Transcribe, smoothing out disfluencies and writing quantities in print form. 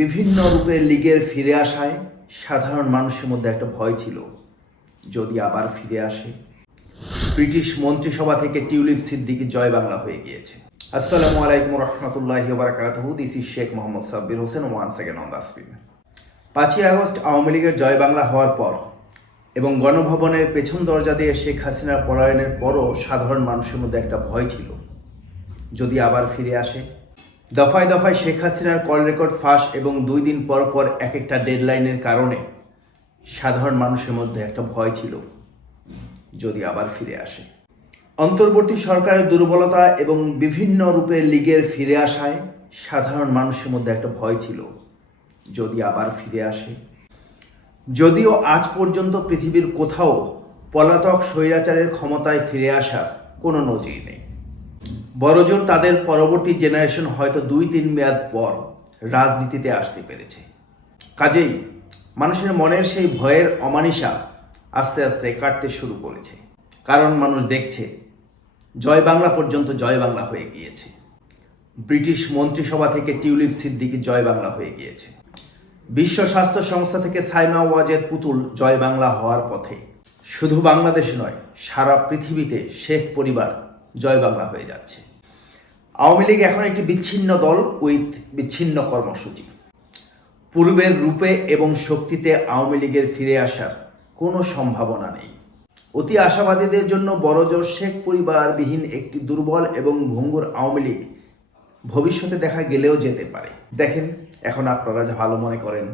বিভিন্ন রূপে লীগের ফিরে আসায় সাধারণ মানুষের মধ্যে একটা ভয় ছিল, যদি আবার ফিরে আসে। ব্রিটিশ মন্ত্রিসভা থেকে টিউলিপ সিদ্দিকী জয় বাংলা হয়ে গিয়েছে। আসসালামু আলাইকুম রহমতুল্লাহি ওয়া বারাকাতুহু। This is Sheikh Mohammad Sabbir Hossain once again on the screen. 5ই আগস্ট আওয়ামী লীগের জয় বাংলা হওয়ার পর এবং গণভবনের পেছন দরজা দিয়ে শেখ হাসিনার পলায়নের পরও সাধারণ মানুষের মধ্যে একটা ভয় ছিল, যদি আবার ফিরে আসে। দফায় দফায় শেখ হাসিনার কল রেকর্ড ফাঁস এবং 2 দিন পর পর এক একটা ডেডলাইনের কারণে সাধারণ মানুষের মধ্যে একটা ভয় ছিল, যদি আবার ফিরে আসে। অন্তর্বর্তী সরকারের দুর্বলতা এবং বিভিন্ন রূপে লীগের ফিরে আসায় সাধারণ মানুষের মধ্যে একটা ভয় ছিল, যদি আবার ফিরে আসে। যদিও আজ পর্যন্ত পৃথিবীর কোথাও পলাতক স্বৈরাচারের ক্ষমতায় ফিরে আসার কোনো নজির নেই, বড়জোর তাদের পরবর্তী জেনারেশন হয়তো 2-3 মেয়াদ পর রাজনীতিতে আসতে পেরেছে। কাজেই মানুষের মনের সেই ভয়ের অমানিসা আস্তে আস্তে কাটতে শুরু করেছে, কারণ মানুষ দেখছে জয় বাংলা পর্যন্ত জয় বাংলা হয়ে গিয়েছে। ব্রিটিশ মন্ত্রিসভা থেকে টিউলিপ সিদ্দিকী জয় বাংলা হয়ে গিয়েছে। বিশ্ব স্বাস্থ্য সংস্থা থেকে সাইমা ওয়াজের পুতুল জয় বাংলা হওয়ার পথে। শুধু বাংলাদেশ নয়, সারা পৃথিবীতে শেখ পরিবার জয় বাংলা হয়ে যাচ্ছে। আওয়ামী লীগ এখন একটি বিচ্ছিন্ন দল উইথ বিচ্ছিন্ন কর্মসূচি। পূর্বের রূপে এবং শক্তিতে আওয়ামী লীগের ফিরে আসার কোনো সম্ভাবনা নেই। অতি আশাবাদীদের জন্য বড়জোর শেখ পরিবারবিহীন একটি দুর্বল এবং ভঙ্গুর আওয়ামী লীগ ভবিষ্যতে দেখা গেলেও যেতে পারে। দেখেন এখন আপনারা যা ভালো মনে করেন।